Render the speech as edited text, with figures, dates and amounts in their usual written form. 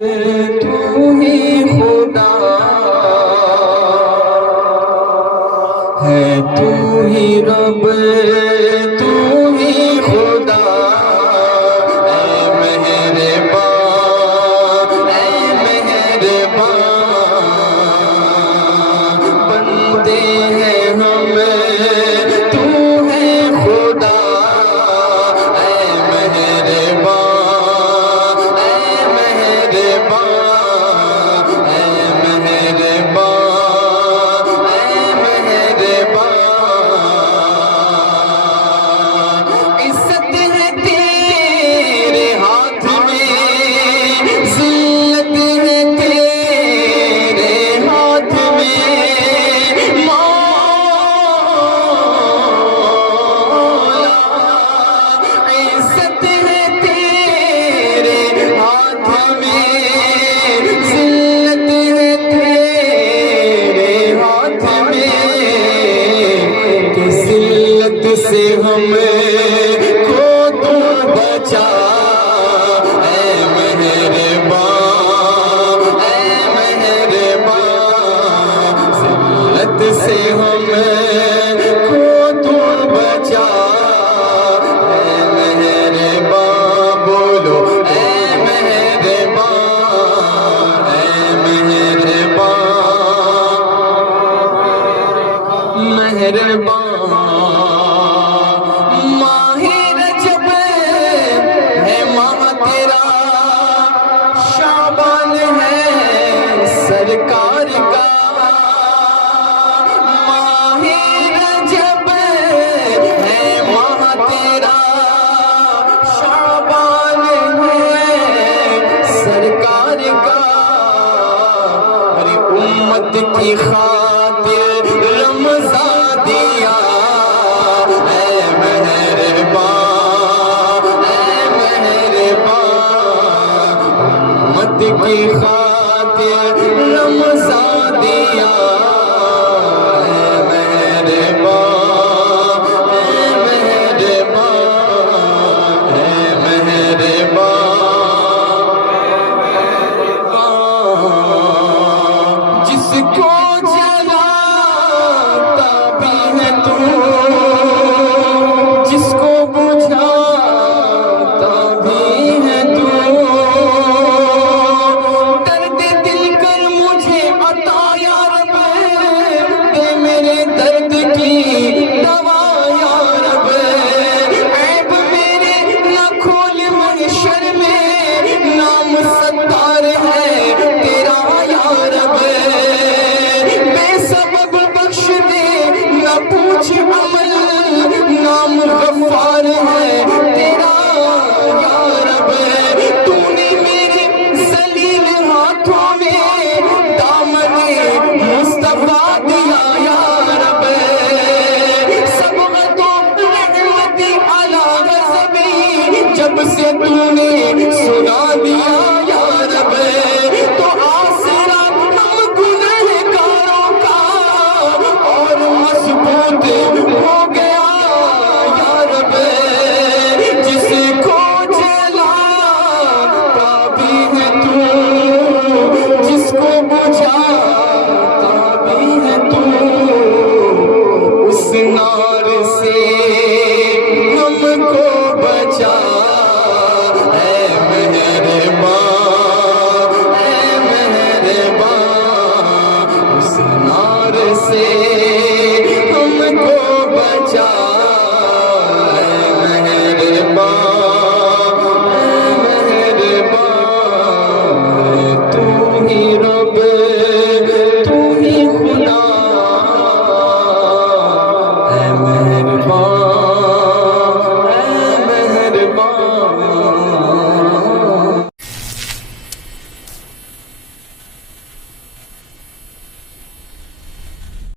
تو ہی خدا ہے، تو ہی رب، تو ہی خدا، اے مہربان، اے مہربان، بندے ہیں ہم، تو ہے خدا، اے مہربان، اے مہربان، اے مہربان، اے مہربان، عزت ہے تیرے ہاتھ میں، ذلت ہے تیرے ہاتھ میں، مولا عزت ہے تیرے ہاتھ میں، ذلت ہے تیرے ہاتھ میں، کہ ذلت سے ہمیں کو تو بچا، اے مہربان، اے مہربان، ذلت سے ہمیں کو تو بچا، اے مہربان، بولو اے مہربان، اے مہربان، مہربان، ماہ رجب ہے ماہ تیرا، شعبان ہے سرکار کا، ماہ رجب ہے ماہ تیرا، شعبان ہے سرکار کا، ارے امت کی خاطر رمضان دیا، اے مہربان، اے مہربان، امت کی خاطر رمضان دیا، اے مہربان، اے مہربان، اے مہربان، جس کو جلاتا بھی ہے تو، جس کو بجھاتا بھی ہے تو، درد دل کر مجھے عطا یا رب، دے میرے درد کی دوا یا رب، عیب میرے نہ کھول محشر میں، نام ستار ہے تیرا یا رب، بے سبب بخش دے نہ پوچھ عمل، نام غفار ہے تیرا یا رب، تو نے میرے ذلیل ہاتھوں میں دامن مصطفیٰ دیا یا رب، صبغت و رحمتی علی غضبی، جب سے تو نے سنا دیا